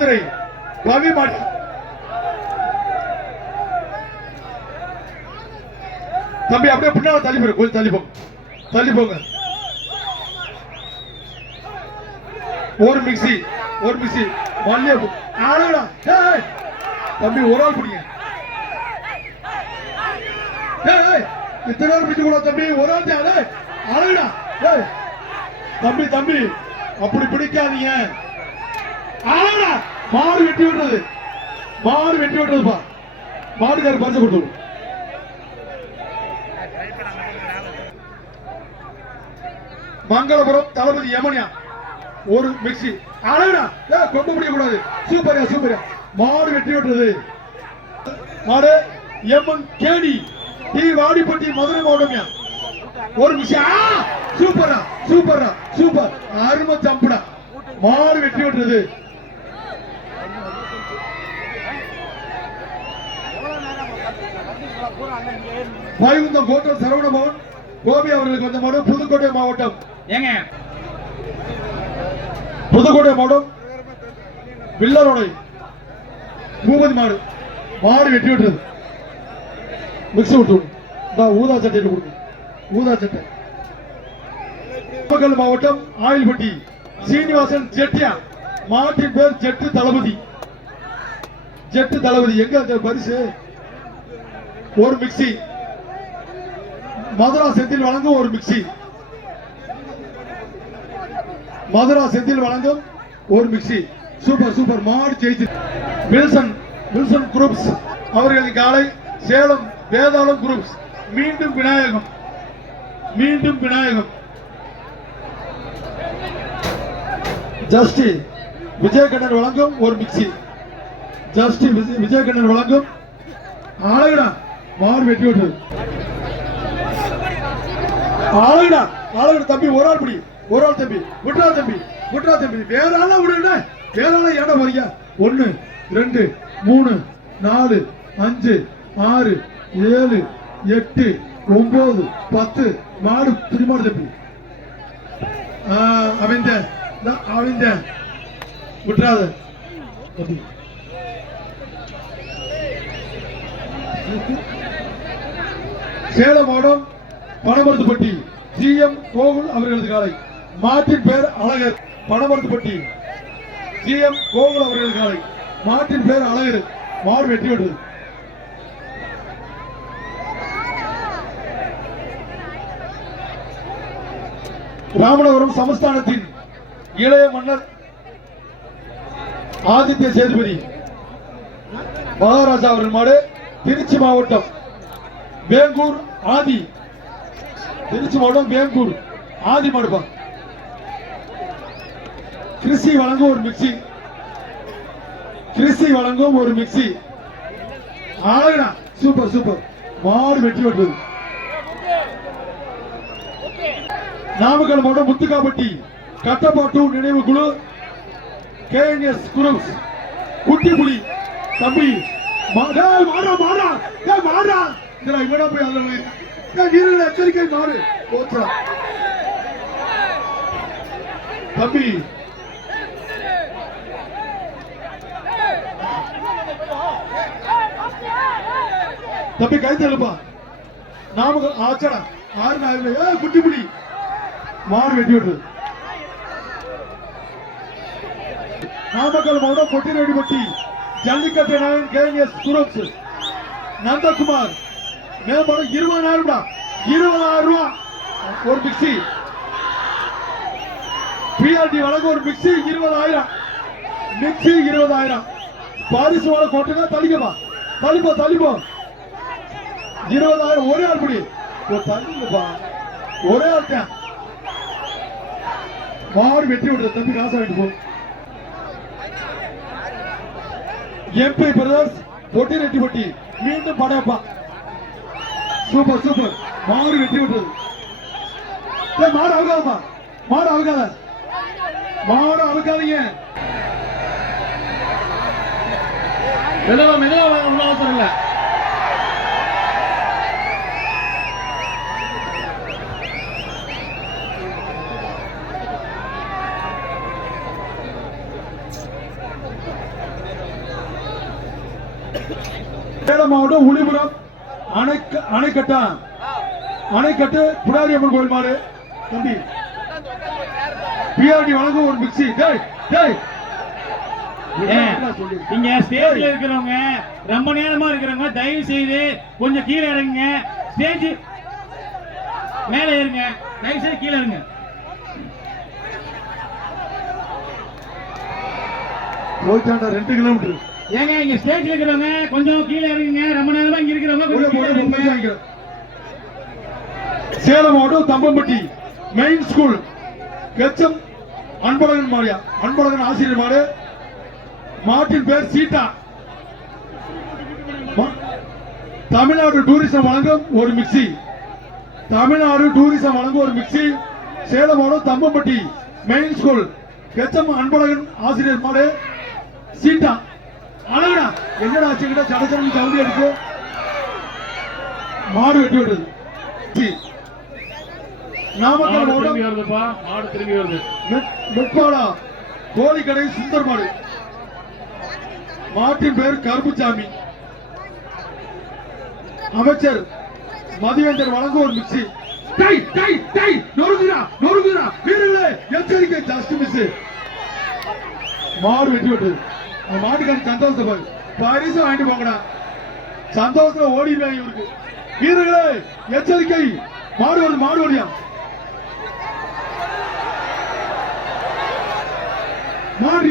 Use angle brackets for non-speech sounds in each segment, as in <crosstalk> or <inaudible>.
முத்துரை பவி தம்பி அப்படியே பின்னால தள்ளி போங்க கொஞ்சம் தள்ளி போங்க. தள்ளி போங்க. ஒரு மிக்ஸி ஒரு மிக்ஸி. மல்லிய ஆளுடா தம்பி ஒரு ஆள் பிடிங்க. இத்தனை நாள் பிடிச்சு கூட தம்பி ஒரு ஆள் தான். அழகுடா. தம்பி தம்பி அப்படி பிடிக்காதீங்க. அழகுடா. மாடு வெட்டி விடுறது மாடு வெட்டி விடுறதுப்பா மாடுக்காரர் பரிசு கொடுத்துடும் மங்களபுரம் தளபதி யமனியா ஒரு மிக்சி அழகுடா. ஏ கொண்டு பிடிக்க கூடாது சூப்பர்யா சூப்பர்யா மாடு வெட்டி விட்டுறது. மாடு MN KD D Vadipatti Madurai மாவட்டம்யா. ஒரு மிக்ஸி ஆ சூப்பரா சூப்பரா சூப்பர் அருமை ஜம்புடா மாடு வெட்டி விட்டுறது. வைகுந்தம் கோட்டம் சரவணபவன் கோபி அவர்களுக்கு வந்த மாடு புதுக்கோட்டை மாவட்டம். ஏங்க? புதுக்கோட்டை மாவட்டம் வில்லரோடை பூபதி மாடு. மாடு வெட்டி விட்டுறது மிக்ஸ் விட்டு ஊதா சட்டை கொடுங்க ஊதா சட்டை. நாமக்கல் மாவட்டம் ஆயில்பட்டி. சீனிவாசன் ஜெட்டியா மாட்டின் பேர் ஜெட்டு தளபதி. ஜெட்டு தளபதி. எங்க அந்த பரிசு? ஒரு மிக்ஸி. மதுரா செந்தில் வழங்கும் ஒரு மிக்ஸி. மதுரா செந்தில் வழங்கும் ஒரு மிக்ஸி. Super super. மாடு ஜெயிச்சு. வில்சன் வில்சன் குரூப்ஸ் அவர்களின் காலை சேலம் வேதாளம் குரூப்ஸ். மீண்டும் விநாயகம். மீண்டும் விநாயகம். ஜஸ்டி விஜயகண்ணன் வழங்கும் ஒரு மிக்ஸி. ஜஸ்டி விஜய் விஜயகண்ணன் வழங்கும். அழகுடா மாறு வெட்டி விட்டு அழகுடா அழகுடா தம்பி ஒரு ஆள் பிடி ஒரு ஆள் தம்பி விட்றா தம்பி விட்றா தம்பி. வேற ஆளா விடுங்க வேற ஆளா ஏடா வரீங்க ஒன்னு ரெண்டு மூணு நாலு அஞ்சு ஆறு ஏழு எட்டு ஒன்பது பத்து மாடு திருமாடு தம்பி. ஆ, அவன்த இந்தா, அவன்த விட்றாத தம்பி. சேலம் மாவட்டம் பணமருத்துப்பட்டி ஜிஎம் கோகுல் அவர்களது காலை. மாட்டின் பேர் அழகர் பணமருத்துப்பட்டி ஜிஎம் கோகுல் அவர்களது காலை. மாட்டின் பேர் அழகர் மாடு வெற்றி பெற்றது ராமநாதபுரம் சமஸ்தானத்தின் இளைய மன்னர் ஆதித்ய சேதுபதி. மகாராஜா அவர்கள் மாடு திருச்சி மாவட்டம் வேங்கூர் ஆதி. திருச்சி மாவட்டம் வேங்கூர் ஆதி மாடுப்பா கிறிஸ்டி வழங்கும் ஒரு மிக்ஸி கிறிஸ்டி வழங்கும் ஒரு மிக்ஸி அழகுடா சூப்பர் சூப்பர். மாடு வெற்றி பெற்றது. நாமக்கல் மாவட்டம் முத்துக்காப்பட்டி. கட்டப்பாட்டு நினைவு குழு கேஎன்எஸ் குரூப்ஸ். குட்டி புலி தம்பி. மா- மாடா மாடா மாடா இதுல இவனா போய் அதுல வீரர்கள் எச்சரிக்கை மாடு போச்சா தம்பி தம்பி கைத்தலுப்பா நாம ஆச்சடா ஆறு நாள் குட்டி புடி மாறு வெட்டி விட்டுறது நாமக்கல் மாவட்டம் பொட்டிரெடிப்பட்டி ஜல்லிக்கட்டு நாயன் கேஎஸ் குரூப்ஸ் நந்தகுமார். மேம்பாடம் இருபதாயிரம் தான் இருபதாயிரம் ரூபாய் ஒரு மிக்ஸி பிஆர்டி வழங்க ஒரு மிக்ஸி இருபதாயிரம். மிக்ஸி இருபதாயிரம். பாரிசு வழக்கு கொட்டுங்க தள்ளிக்கப்பா. தள்ளிப்போ தள்ளிப்போ. இருபதாயிரம் ஒரே ஆள் பிடி. ஒரு தள்ளிப்பா ஒரே ஆள் தான். மாடு வெட்டி விடுற தம்பி காசு வாங்கிட்டு போ. எம்பி பிரதர்ஸ் பொட்டி ரெட்டி பொட்டி. மீண்டும் படையப்பா சூப்பர் சூப்பர். மாடு வெட்டி விட்டது மாடு அவுக்காதப்பா மாடு அவுக்காத மாடு அவுக்காதீங்க மெதுவா மெதுவா வாங்க, உள்ள இல்ல. சேலம் மாவட்டம் உளிபுரம். அணைக்க அணைக்கட்டா அணைக்கட்டு புடாரியம்மன் கோயில் மாடு. தம்பி. பிஆர்டி வழங்கும் ஒரு மிக்ஸி. டேய் டேய். இங்க ஸ்டேஜ்ல இருக்கிறவங்க ரொம்ப நேரமா இருக்கிறவங்க தயவு செய்து கொஞ்சம் கீழே இறங்குங்க. ஸ்டேஜ் மேல ஏறுங்க. தயவு செய்து கீழே இருங்க. போயிட்டாண்டா ரெண்டு கிலோமீட்டர் ஏங்க இங்க ஸ்டேஜ்ல இருக்கிறவங்க கொஞ்சம் கீழே இறங்குங்க. ரொம்ப நேரமா இங்க இருக்கிறவங்க. சேலம் மாவட்டம் தம்பம்பட்டி மெயின் ஸ்கூல் கெச்சம் அன்பழகன் மாடியா அன்பழகன் ஆசிரியர் மாடு மாட்டின் பேர் சீட்டா தமிழ்நாடு டூரிசம் வழங்கும் ஒரு மிக்ஸி. தமிழ்நாடு டூரிசம் வழங்கும் ஒரு மிக்ஸி. சேலம் மாவட்டம் தம்பம்பட்டி மெயின் ஸ்கூல் கெச்சம் அன்பழகன் ஆசிரியர் மாடு சீட்டா அழகுடா என்னடா ஆச்சுக்கிட்ட சடச்சடன்னு சவுண்டி அடிச்சு மாடு வெட்டி விடுறது சி. நாமக்கல் மாவட்டம் மாடு திரும்பி வருது. மெட்- மெட்பாலா கோழிக்கடை சுந்தர் மாடு மாட்டின் பேர் கருப்புசாமி அமைச்சர் மதிவேந்தர் வழங்கும் ஒரு மிக்சி. டை டை டை நொறுங்குறா நொறுங்குறா வீரர்களே எச்சரிக்கை ஜஸ்ட் மிஸ் மாடு வெட்டி விட்டது. அந்த மாட்டுக்கான சந்தோஷத்தை பாரு. பரிசு வாங்கிட்டு போங்கடா. சந்தோஷத்துல ஓடிடுவேன் இவருக்கு. வீரர்களே எச்சரிக்கை. மாடு வருது மாடு ஓடியா? மாடு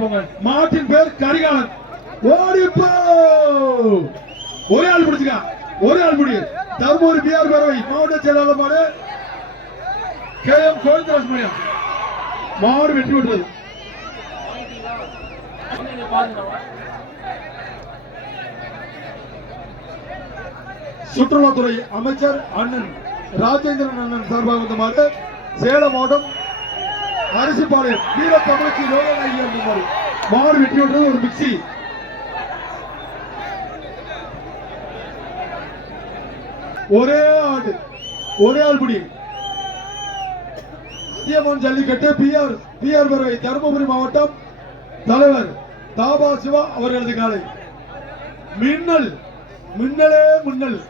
போங்க. மாட்டின் பேர் கரிகாலன். ஓடிப்போ! ஒரே ஆள் பிடிச்சுக்கா ஒரே ஆள் பிடி தர்மபுரி பிஆர் பேரவை மாவட்ட செயலாளர் மாடு கே எம் கோவிந்தராஜ் மணியம் மாடு வெற்றி விட்டது சுற்றுலாத்துறை அமைச்சர் அண்ணன் ராஜேந்திரன் அண்ணன் சார்பாக வந்த மாடு சேலம் மாவட்டம் அரிசிப்பாளையம் வீர தமிழ்ச்சி லோகநாயகி அந்த மாதிரி மாடு வெட்டி விட்டது ஒரு மிக்சி. ஒரே ஆடு ஒரே ஆள் முடியும் அதியமான் ஜல்லிக்கட்டு பிஆர் பிஆர் வருவை தருமபுரி மாவட்டம் தலைவர் தாபா சிவா அவர்களது காலை. மின்னல் மின்னலே மின்னல்.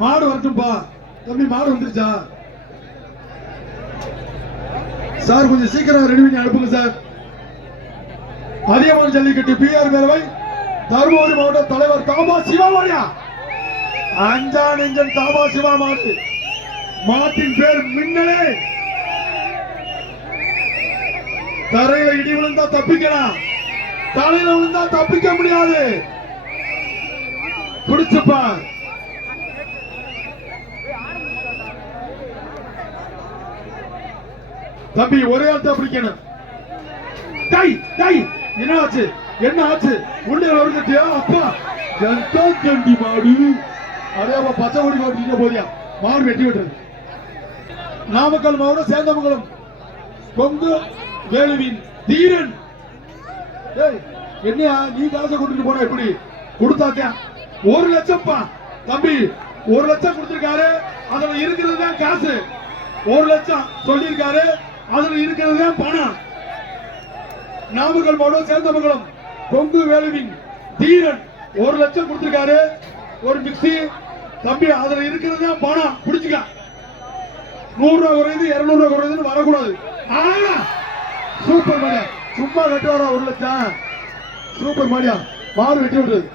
மாடு வரட்டும்பா. தம்பி மாடு வந்துருச்சா? சார் கொஞ்சம் சீக்கிரம் ரெடி பண்ணி அனுப்புங்க சார். அதியமான் ஜல்லிக்கட்டு பிஆர் பேரவை தருமபுரி மாவட்ட தலைவர் தாமா சிவாமணியா. அஞ்சா நெஞ்சன் தாமா சிவா மாடு. மாட்டின் பேர் மின்னலே. தரையில இடி விழுந்தா தப்பிக்கலாம் தலையில விழுந்தா தப்பிக்க முடியாது. பிடிச்சுப்பா தம்பி ஒரே ஆள் தான் பிடிக்கணும். டை டை என்ன ஆச்சு? என்ன ஆச்சு? உள்ளே வருதுட்டியா அப்பா. ஜந்தா கண்டி மாடு. அதே அப்ப பச்சை கொடி மாட்டு போதியா மாடு வெட்டி விட்டுறது நாமக்கல் மாவட்டம் சேந்தமங்கலம். கொங்கு வேலுவின் தீரன். ஏய் என்னையா? நீ காசை கொடுத்துட்டு போன எப்படி? கொடுத்தாத்தியா ஒரு லட்சம்ப்பா. தம்பி ஒரு லட்சம் கொடுத்திருக்காரு. அதுல இருக்கிறது தான் காசு. ஒரு லட்சம் சொல்லியிருக்காரு. அதுல இருக்கிறது தான் பணம். நாமக்கல் மாவட்டம் சேந்தமங்கலம் கொங்கு வேலுவின் தீரன். ஒரு லட்சம் கொடுத்திருக்காரு. ஒரு மிக்சி தம்பி அதுல இருக்கிறது தான் பணம் புடிச்சுக்க நூறு ரூபா குறையுது இருநூறு ரூபா குறையுதுன்னு வரக்கூடாது. ஆனா சூப்பர் மாடியா சும்மா வெட்டி வர ஒரு லட்சம்? சூப்பர் மாடியா மாடு வெட்டி விடுறது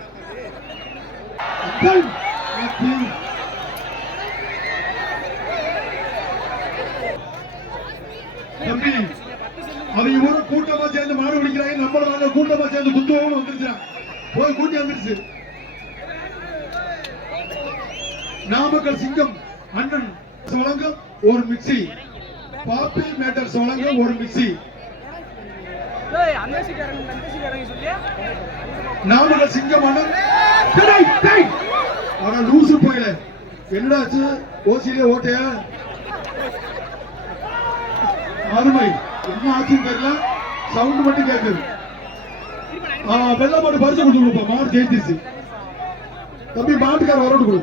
தம்பி அவங்க ஊர கூட்டமா சேர்ந்து மாடு பிடிக்கிறாங்க. நம்மள வாங்க கூட்டமா சேர்ந்து குத்துவோம்னு வந்துருச்சு. போய் கூட்டி வந்துருச்சு. நாமக்கல் சிங்கம் அண்ணன் வழங்கும் ஒரு மிக்ஸி. பாப்பி மேட்டர்ஸ் வழங்கும் ஒரு சொல்லி. நாமக்கல் சிங்கம் அண்ணன். அட லூசு போயில. என்னடாச்சு ஓசியிலே ஓட்டையா? அருமை. என்ன ஆச்சுன்னு தெரியல? சவுண்ட் மட்டும் கேக்குது. ஆ, வெள்ளை மாடு பரிசு கொடுத்து கொடுப்பா மாடு ஜெயிச்சிருச்சு. தம்பி மாட்டுக்கார வரட்டு கொடு.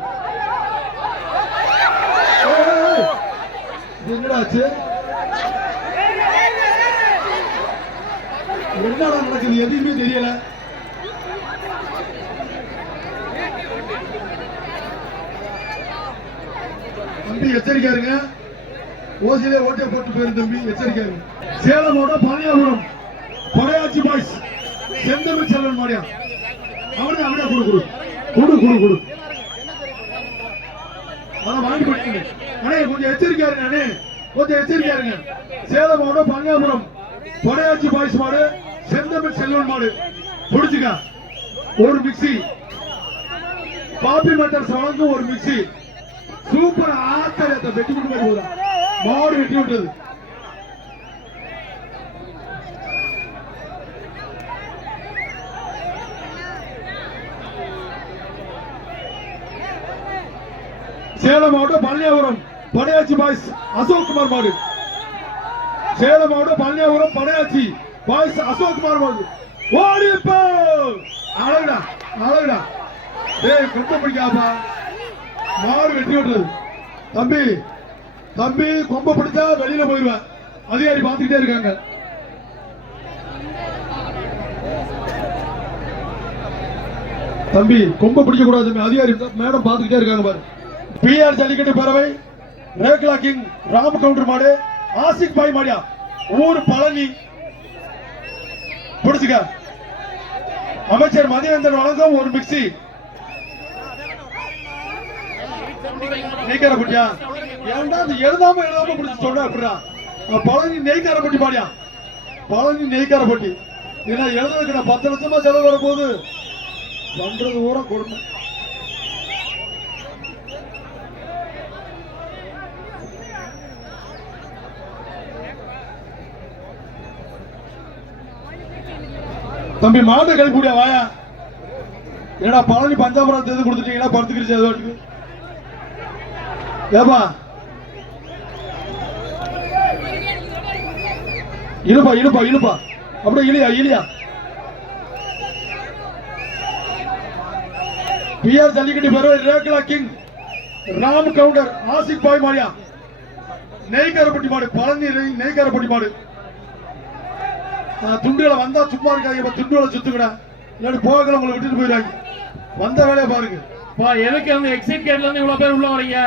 ஏய், ஆச்சு? என்னடா நடக்குது? எதுவுமே தெரியல. தம்பி எச்சரிக்கையா இருங்க. ஓசிலே ஓட்டை போட்டு போயிரு தம்பி எச்சரிக்கையா இருங்க. சேலமோட பாலியாபுரம் கொடையாச்சி பாய்ஸ். செந்தமிழ் செல்வன் மாடியா அவனே அவனே கொடு கொடு. கொடு கொடு கொடு. அதை வாங்கி படிக்கணும் அண்ணே கொஞ்சம் எச்சரிக்கையா இருங்க அண்ணே. கொஞ்சம் எச்சரிக்கையா இருங்க. சேலம் மாவட்டம் பன்னியாபுரம் பாய்ஸ் மாடு செந்தமிழ் செல்வன் மாடு. புடிச்சுக்க. ஒரு மிக்சி பாப்பி மட்டர்ஸ் வழங்கும் ஒரு மிக்சி சூப்பர் ஆத்தரத்தை வெட்டி விட்டு போய் மாடு வெட்டி விட்டது. சேலம் மாவட்டம் பழனியாபுரம். படையாச்சி பாய்ஸ் அசோக் குமார் மாடு. சேலம் மாவட்டம் பழனியாபுரம் படையாச்சி பாய்ஸ் அசோக் குமார் மாடு. ஓடிப்போ! அழகுடா அழகுடா. டேய் கட்ட பிடிக்காப்பா மாடு வெட்டி விட்டுறது தம்பி தம்பி கொம்ப பிடிச்சா வெளியில போயிருவேன் அதிகாரி பார்த்துக்கிட்டே இருக்காங்க. தம்பி கொம்ப பிடிக்க கூடாது தம்பி. அதிகாரி மேடம் பார்த்துக்கிட்டே இருக்காங்க பாரு. பிஆர் ஜல்லிக்கட்டு பறவை ரேக்லா கிங் ராம் கவுண்டர் மாடு ஆசிக் பாய் மாடியா ஊர் பழனி. பிடிச்சுக்க அமைச்சர் மதிவேந்தன் வழங்கும் ஒரு மிக்சி நெய்க்கார பட்டியா ஏன்டா அது எழுதாம எழுதாம பிடிச்சு சொல்ற அப்படிடா பழனி நெய்க்கார பட்டி பாடியா பழனி நெய்க்கார பட்டி ஏன்னா எழுதுறதுக்கு நான் பத்து லட்சமா செலவு வர பண்றது ஊரம் கொடுமை. தம்பி மாட்டு கழிப்புடியா வாயா? ஏடா பழனி பஞ்சாபுரம் தேர்தல் கொடுத்துட்டீங்கன்னா படுத்துக்கிடுச்சு அது வாட்டுக்கு ஏப்பா? இழுப்பா இழுப்பா இழுப்பா. அப்படியே இழியா இழியா. பிஆர் ஜல்லிக்கட்டு பெறுவர் ரேக்லா கிங். ராம் கவுண்டர் ஆசிக் பாய் மாடியா நெய்காரப்பட்டி மாடு பழனி நெய்காரப்பட்டி மாடு. துண்டுகளை வந்தா சும்மா இருக்காங்க இப்ப துண்டுகளை சுத்துக்கடா இல்லாட்டி போகல உங்களை விட்டுட்டு போயிடாங்க வந்த வேலையை பாருங்க. பா எதுக்கு அந்த எக்ஸிட் கேட்ல இருந்து இவ்வளவு பேர் உள்ள வரீங்க?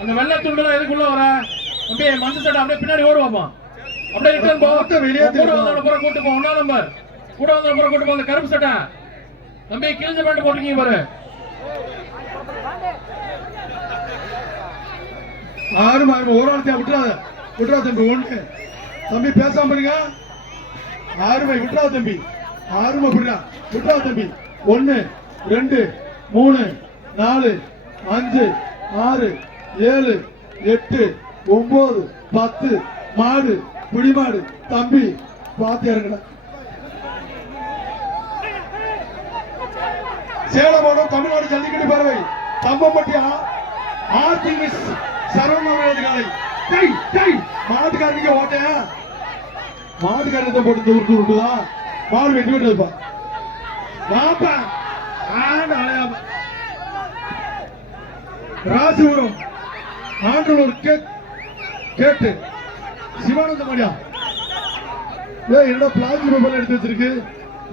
அந்த வெள்ளை துண்டுல எதுக்கு உள்ள வர? அப்படியே மஞ்சள் சட்டை அப்படியே பின்னாடி ஓடுவாமா? அப்படியே ரிட்டர்ன் போ. பார்த்து வெளியே கூட வந்தவன பூரா கூட்டு போ ஒன்னா நம்பர். கூட வந்தவன பூரா கூட்டு போ அந்த கருப்பு சட்டை. தம்பி கிழிஞ்ச பேண்ட் போட்டுருக்கீங்க பாரு. ஆறு ஒரு ஆள் விட்டுறாத. விட்டுறா தம்பி ஒண்ணு. தம்பி பேசாம இருங்க. ஆறுமை விட்டா தம்பி. ஆறுமை விடுறா விட்டுறா தம்பி. ஒன்னு ரெண்டு மூணு நாலு அஞ்சு ஆறு ஏழு எட்டு ஒன்பது பத்து மாடு பிடிமாடு தம்பி பார்த்து இறங்கடா. சேலமாடம் தமிழ்நாடு ஜல்லிக்கட்டு பறவை தம்பம்பட்டி ஆர்டி மிஸ் சரவணன் காலை மாட்டுக்காரங்க ஓட்டையா மாட்டுக்காரத்தை போட்டு தூர்த்து விட்டுதா? மாடு வெட்டி விட்டுதுப்பா வாப்பா. ஆண்டு அலையாம ராசிபுரம் ஆண்டலூர் கேட் கேட்டு. சிவானந்த மணியா ஏ என்னோட பிளாஸ்டிக் பேப்பர்ல எடுத்து வச்சிருக்கு?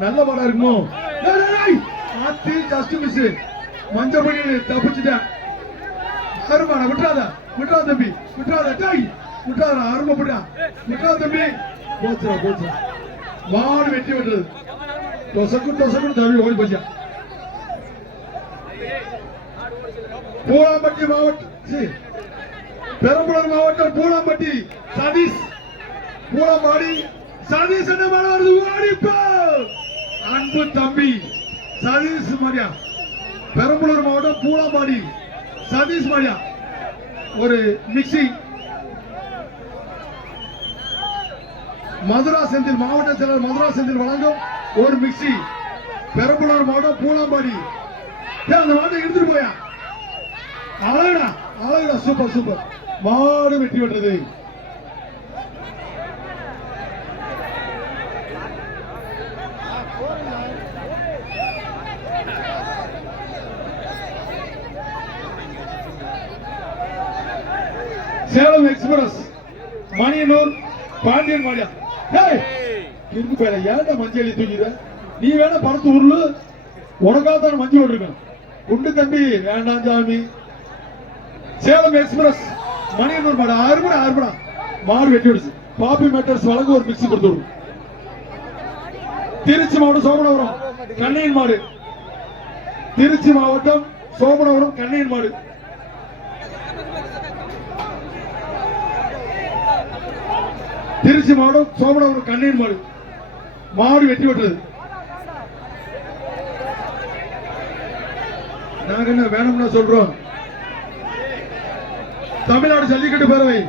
நல்ல படம் இருக்குமோ? டேய், டேய், ஆத்தி ஜஸ்ட் மிஸ் மஞ்சள் பண்ணி தப்பிச்சுட்டேன். அருமாடா விட்டுறாத. விட்டுறா தம்பி. விட்டுறாத. டேய் விட்டுறாத. அருமைப்படா விட்டுறா தம்பி. போச்சுடா போச்சுடா மாடு வெட்டி விட்டுறது டொசக்கு டொசக்கு தம்பி ஓடி போச்சா பூலாம்பட்டி மாவட்டம் பெரம்பலூர் மாவட்டம் பூலாம்பட்டி சதீஷ். பூலாம்பாடி சதீஷ் என்ன மேல வருது? அன்பு தம்பி சதீஷ் மாரியா. பெரம்பலூர் மாவட்டம் பூலாம்பாடி சதீஷ் மாரியா. ஒரு மிக்சிங் மதுரா செந்தில் மாவட்ட செயலர் மதுரா செந்தில் வழங்கும் ஒரு மிக்சி. பெரம்பலூர் மாவட்டம் பூலாம்பாடி. அந்த மாட்டை எடுத்துட்டு போயா? அழகடா அழகடா சூப்பர் சூப்பர். மாடு வெற்றி பெற்றது. சேலம் எக்ஸ்பிரஸ் மணியனூர் பாண்டியன் மாடியா இருக்கு பேர ஏன்டா மஞ்சள் தூக்கிற நீ வேணா பணத்து உருளு உனக்காக மஞ்சள் விட்டுருக்கேன். குண்டு தம்பி வேண்டாம் சாமி. சேலம் எக்ஸ்பிரஸ் மணியனூர் மாடு ஆறு மணி ஆறு மணி மாடு வெட்டி விடுச்சு. பாப்பி மேட்டர்ஸ் வழங்க ஒரு மிக்சி கொடுத்து திருச்சி மாவட்டம் சோமனபுரம் கண்ணையின் மாடு. திருச்சி மாவட்டம் சோமனபுரம் கண்ணையின் மாடு. திருச்சி மாவட்டம் சோமனபுரம் கண்ணீர் மாடு. மாடு வெட்டி பெற்றது. நாங்க என்ன வேணும்னா சொல்றோம். தமிழ்நாடு ஜல்லிக்கட்டு பேரவை.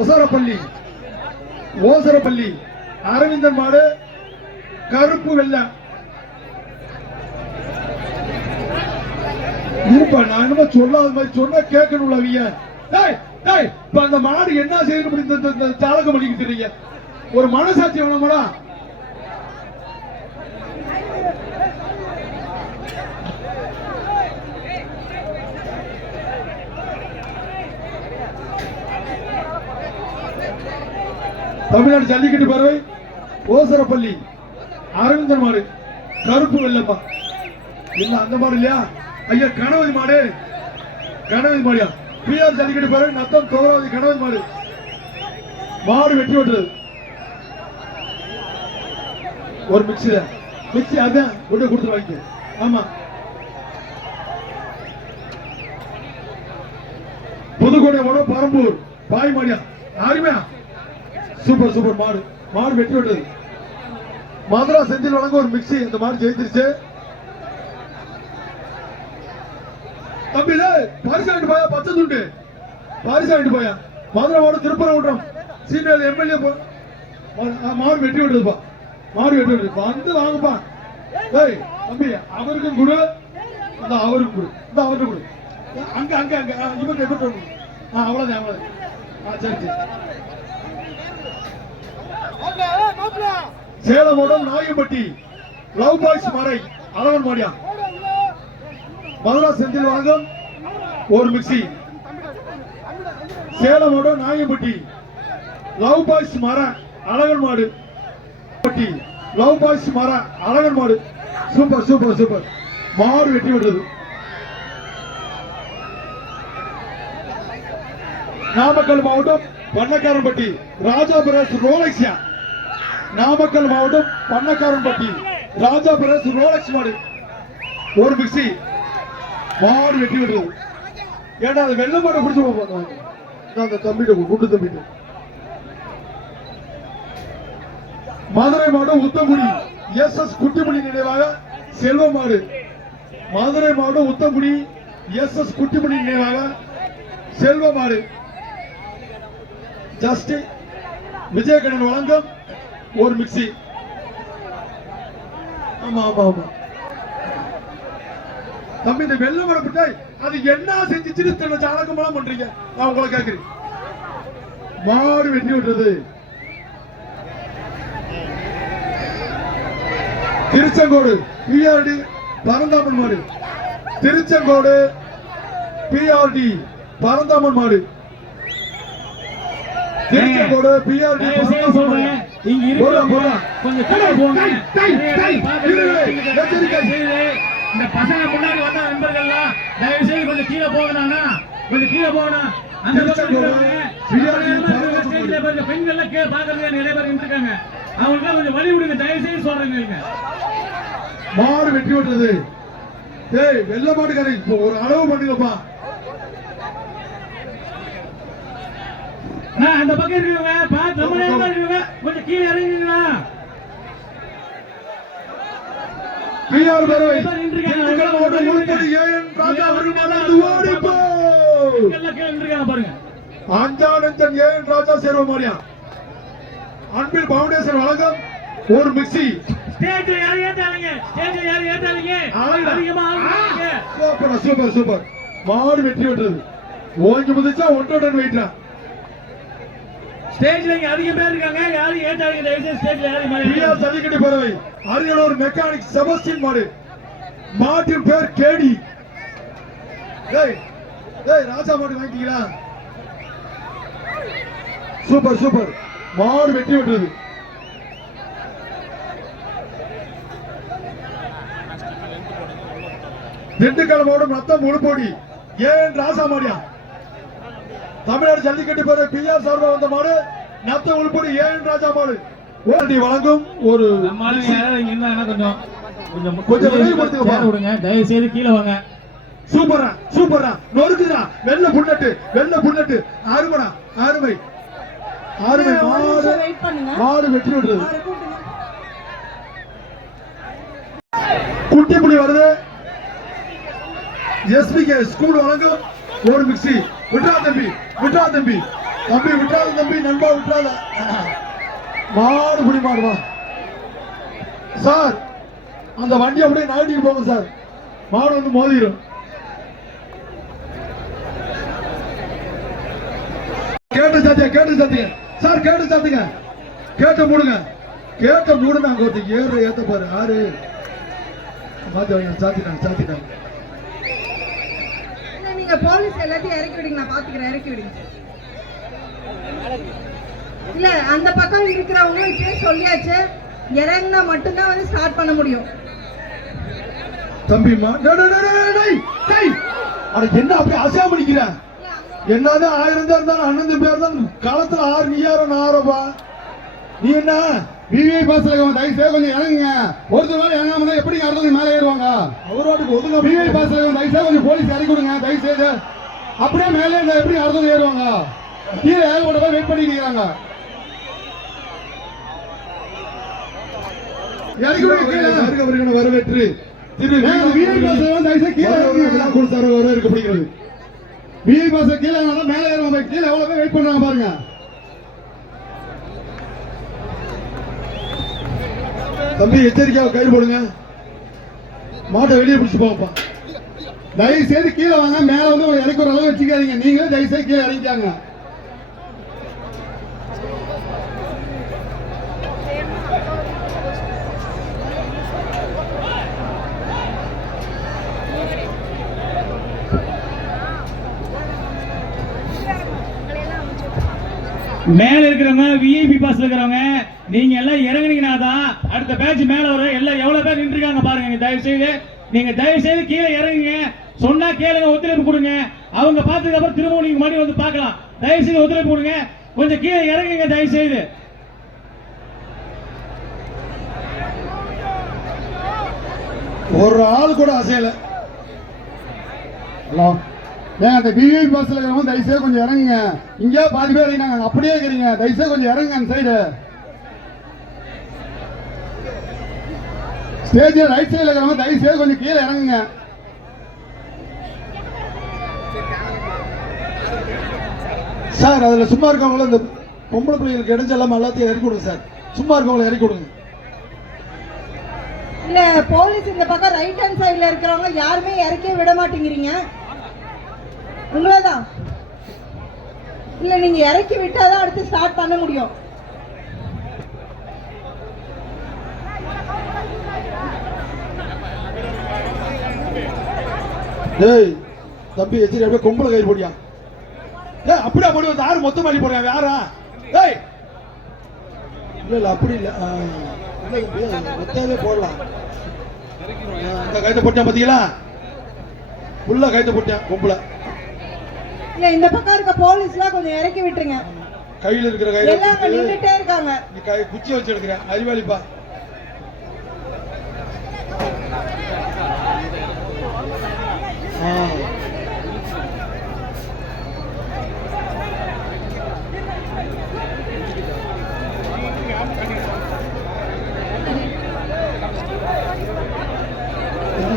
ஒசரப்பள்ளி ஓசரப்பள்ளி. அரவிந்தன் மாடு கருப்பு வெள்ளை. இருப்பா நான் என்னமோ சொல்லாத மாதிரி சொன்னா கேட்கணும்ல அவங்க இப்ப அந்த மாடு என்ன செய்யணும் அப்படின்னு இந்த- இந்த சாலகம் பண்ணிக்கிட்டு இருக்கீங்க ஒரு மனசாட்சி வேணுமாடா? தமிழ்நாடு ஜல்லிக்கட்டு பறவை ஓசரப்பள்ளி அரவிந்தன் மாடு கருப்பு வெள்ளப்பா. இல்ல அந்த மாடு இல்லையா? ஐயா கணவதி மாடு. கணவதி மாடியா? பிஆர் ஜல்லிக்கட்டு பறவை நத்தம் தோராவதி கணவன் மாடு. மாடு வெட்டி பெற்றது. ஒரு மிக்சி மிக்சி அதான் கொண்டு கொடுத்து ஆமா. புதுக்கோட்டை மாடு பரம்பூர் பாய் மாடியா யாருமே? சூப்பர் சூப்பர் மாடு. மாடு வெட்டி விட்டது மதுரா செந்தில் வழங்க ஒரு மிக்சி இந்த மாடு ஜெயிச்சிருச்சு. தம்பி டேய், போயா பச்சை துண்டு. பரிசு போயா. மதுரை மாடு திருப்பரம் சீனியர் எம்எல்ஏ மாடு வெட்டி விடுதுப்பா. மாடு வெட்டி விடுது. வந்து வாங்கப்பா. ஏய் தம்பி அவருக்கும் கொடு. அந்த அவருக்கும் கொடு. இந்த அவருக்கும் கொடு. அங்க அங்க அங்க. ஆ, இவருக்கு இவருக்கு கொடு. ஆ அவ்வளவுதான் அவ்வளவுதான். ஆ சரி சரி. சேலமோடம் நாயம்பட்டி லவ் பாய்ஸ் மறை அளவன் மாடியா? மதுரா செந்தில் வழங்கம் ஒரு மிக்சி. சேலமோட நாயம்பட்டி. லவ் பாய்ஸ் மர அழகன் மாடு. பட்டி. லவ் பாய்ஸ் மர அழகன் மாடு. Super super super. மாடு வெட்டி விடுறது. நாமக்கல் மாவட்டம் பண்ணக்காரன்பட்டி. ராஜா பிரஸ் ரோலக்ஸியா நாமக்கல் மாவட்டம் பண்ணக்காரன்பட்டி. ராஜா பிரஸ் ரோலக்ஸ் மாடு. ஒரு மிக்சி. மாடு வெட்டி விடுறது. ஏன்னா அது வெள்ள மாடை பிடிச்சு போவாங்க அந்த தம்பிட்ட குண்டு தம்பிட்டு. மதுரை மாவட்டம் உத்தங்குடி எஸ் எஸ் குட்டிமணி நினைவாக செல்வ மாடு. மதுரை மாவட்டம் உத்தங்குடி எஸ் எஸ் குட்டிமணி நினைவாக செல்வ மாடு. ஜஸ்ட் விஜயகண்ணன் வழங்கும் ஒரு மிக்ஸி. ஆமா ஆமா ஆமா. தம்பி இந்த வெள்ளை மரம் பிட்டாய் அது என்ன செஞ்சுச்சுன்னு தெரியல. ஜாலகமெல்லாம் பண்றீங்க. நான் உங்களை கேட்கிறேன். மாடு வெட்டி விட்டுறது திருச்செங்கோடு பிஆர்டி பரந்தாமன் மாடு. திருச்செங்கோடு பிஆர்டி பரந்தாமன் மாடு. திருச்செங்கோடு பிஆர்டி சொல்றேன். இங்க போலாம். கொஞ்சம் கீழே போங்க. இந்த பசங்க முன்னாடி வந்த நண்பர்கள்லாம் தயவு செய்து கொஞ்சம் கீழே போகணும்னா கொஞ்சம் கீழே போகணும். அந்த பக்கம் நம்ம பெண்கள்லாம் கீழே பார்க்கறதுக்கு நிறைய பேர் இருக்காங்க அவங்களுக்கு கொஞ்சம் வழி விடுங்க தயவு செய்து சொல்றேங்க மாடு வெட்டி விட்டுறது டேய் வெள்ளை மாட்டுக்காரன் இப்போ ஒரு அளவு பண்ணுங்கப்பா. அந்த பக்கம் இருக்கிறவங்க பார்த்து ரொம்ப நேரமா கொஞ்சம் கீழே இறங்குங்களா கீழே பாருங்க அஞ்சானந்தன் AN Raja சேர்வ Madia Anbil foundation வழங்கம் ஒரு மிக்ஸி. ஸ்டேஜ்ல யாரும் ஏத்தாதீங்க. ஸ்டேஜ்ல யாரும் ஏத்தாதீங்க. அதிகமா. Super super super. மாடு வெட்டி விட்டுறது ஓங்கி முதிச்சா ஒன்றரை டன் வெயிட்டா. ஸ்டேஜ்ல இங்க அதிக பேர் இருக்காங்க. யாரும் ஏத்தாதீங்க. தயவு செய்து ஸ்டேஜ்ல யாரும். ஜல்லிக்கட்டு பறவை. அரியலூர் மெக்கானிக் செபஸ்டின் மாடு. மாட்டின் பேர் கேடி. டேய் ராஜா மாடு வாங்கிட்டீங்களா? Super super. மாடு வெட்டி விட்டுறது திண்டுக்கல் மாவட்டம் ரத்தம் முழுப்போடி ஏன் ராசா மாடியா? தமிழ்நாடு ஜல்லிக்கட்டு போற பிஆர் சார்பா வந்த மாடு நத்த உள்படி ஏன் ராஜா மாடு? ஓடி வழங்கும் ஒரு கொஞ்சம் கொஞ்சம் விடுங்க. தயவு செய்து கீழே வாங்க. சூப்பரா சூப்பரா. நொறுக்குதா? வெள்ள புல்லட்டு வெள்ள புல்லட்டு. அருமடா அருமை. அருமை. ஒரு மாடு நிமிஷம் வெயிட் பண்ணுங்க. மாடு வெற்றி விடுறது குட்டி புலி வருது. எஸ்பிகே ஸ்கூல் வழங்கும். ஒரு மிக்ஸி. விட்ரா தம்பி விட்ரா தம்பி. தம்பி விட்றாத தம்பி நண்பா விட்றாத மாடு புடி மாடு வா சார் அந்த வண்டி அப்படியே நகட்டிட்டு போகும் சார். மாடு வந்து மோதிரும். கேட்டு சாத்தியா கேட்டு சாத்தியா. சார் கேட்டு சாத்துங்க. கேட்ட மூடுங்க. கேட்ட மூடுங்க அங்க ஒருத்தர் ஏற ஏத்த பாரு. ஆறு. மாத்தி வாங்க சாத்திட்டாங்க சாத்திட்டாங்க. நீங்க போலீஸ் எல்லாத்தையும் இறக்கி விடுங்க. நான் பாத்துக்கிறேன் இறக்கி விடுங்க. இல்ல அந்த பக்கம் இருக்கிறவங்க இப்பயே சொல்லியாச்சு. இறங்கினா மட்டும்தான் வந்து ஸ்டார்ட் பண்ண முடியும். அட என்ன அப்படி அசையாம நிக்கிற? என்னதான் ஆயிரம் தான் இருந்தாலும் அண்ணன் தம்பியா இருந்தாலும் களத்துல ஆறு நீ யாரோ நான் ஆறோப்பா நீ என்ன? விவிஐ பஸ்ல தயவு செய்து கொஞ்சம் இறங்குங்க. ஒருத்தர் மேல இறங்காம தான் எப்படி அடுத்தவங்க மேலே ஏறுவாங்க? அவரோட்டுக்கு ஒதுங்க விவிஐ பஸ்ல தயவு செய்து கொஞ்சம் போலீஸ் இறக்கி விடுங்க தயவு செய்து. அப்படியே மேலே இருந்தா எப்படி அடுத்தவங்க ஏறுவாங்க? கீழே ஏகப்பட்ட போய் வெயிட் பண்ணிட்டு இருக்காங்க இறக்கி வரவேற்று திரு விஐ கீழே இறங்குங்க கொடுத்தாரு வரவேற்கப்படுகிறது விஐ பஸ்ல கீழே இறங்கினா மேலே ஏறுவாங்க கீழே எவ்வளவு வெயிட் பண்றாங்க பாருங்க. தம்பி எச்சரிக்கையாக கயிறு போடுங்க. மாட்டை வெளியே பிடிச்சு போங்கப்பா. தயவு செய்து கீழே வாங்க. மேல வந்து ஒரு இறக்கி ஒரு அளவு வச்சுக்காதீங்க. நீங்களே தயவு செய்து கீழே இறங்கிக்காங்க. மேல இருக்கிறவங்க விஐபி பாஸ்ல இருக்கிறவங்க நீங்க எல்லாம் இறங்குனீங்கன்னா தான் அடுத்த பேட்ச் மேல வர எல்லாம் எவ்வளவு பேர் நின்றுருக்காங்க பாருங்க நீங்க தயவு செய்து நீங்க தயவு செய்து கீழே இறங்குங்க. சொன்னா கேளுங்க ஒத்துழைப்பு கொடுங்க. அவங்க பார்த்ததுக்கு அப்புறம் திரும்பவும் நீங்க மறுபடியும் வந்து பார்க்கலாம். தயவு செய்து ஒத்துழைப்பு கொடுங்க. கொஞ்சம் கீழே இறங்குங்க தயவு செய்து ஒரு ஆள் கூட அசையல. ஹலோ. ஏன் அந்த விஐ பஸ்ல இருக்கிறவங்க தயவு செய்து கொஞ்சம் இறங்குங்க. இங்கே பாதி பேர் இறங்கினாங்க. அப்படியே இருக்கிறீங்க. தயவு செய்து கொஞ்சம் இறங்குங்க அந்த சைடு ஸ்டேஜ் ரைட் சைடுல இருக்கிறவங்க தயவு செய்து கொஞ்சம் கீழே இறங்குங்க. சார் அதுல சும்மா இருக்கவங்கள இந்த பொம்பளை பிள்ளைகளுக்கு இடைஞ்செல்லாம் எல்லாத்தையும் இறக்கி கொடுங்க சார். சும்மா இருக்கவங்கள இறக்கி கொடுங்க. இல்ல போலீஸ் இந்த பக்கம் ரைட் ஹேண்ட் சைடுல இருக்கிறவங்க யாருமே இறக்கவே விட மாட்டேங்கிறீங்க. உங்களதான். இல்லை நீங்கள் இறக்கி விட்டாதான் அடுத்து ஸ்டார்ட் பண்ண முடியும். டேய் தம்பி எச்சரி அப்படியே கொம்பளை கயிறு போடியா? டேய் அப்படியே போடி யாரும் யாரு மொத்தம் அடி போடுறாங்க யாரா? டேய்! இல்ல இல்ல அப்படி இல்ல. ஆ, மொத்தமே போடலாம். அந்த இந்த போட்டேன் பாத்தீங்களா? ஃபுல்லா கயித்தை போட்டேன் கொம்புல. இல்ல இந்த பக்கம் இருக்க போலீஸ்லாம் கொஞ்சம் இறக்கி விட்டுருங்க. கையில இருக்கிற கயிறு எல்லாம் அங்க நின்றுட்டே இருக்காங்க. நீ கை குச்சி வச்சு எடுக்கிறேன் அறிவாளிப்பா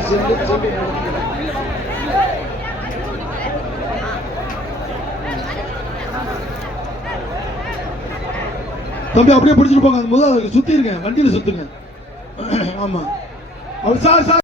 செல்லு, செல்லு. தம்பி அப்படியே பிடிச்சிட்டு போங்க. அந்த முதல்ல சுத்தி இருக்கேன் வண்டியில சுத்துங்க. <clears throat> ஆமா. அவர் சார் சார்.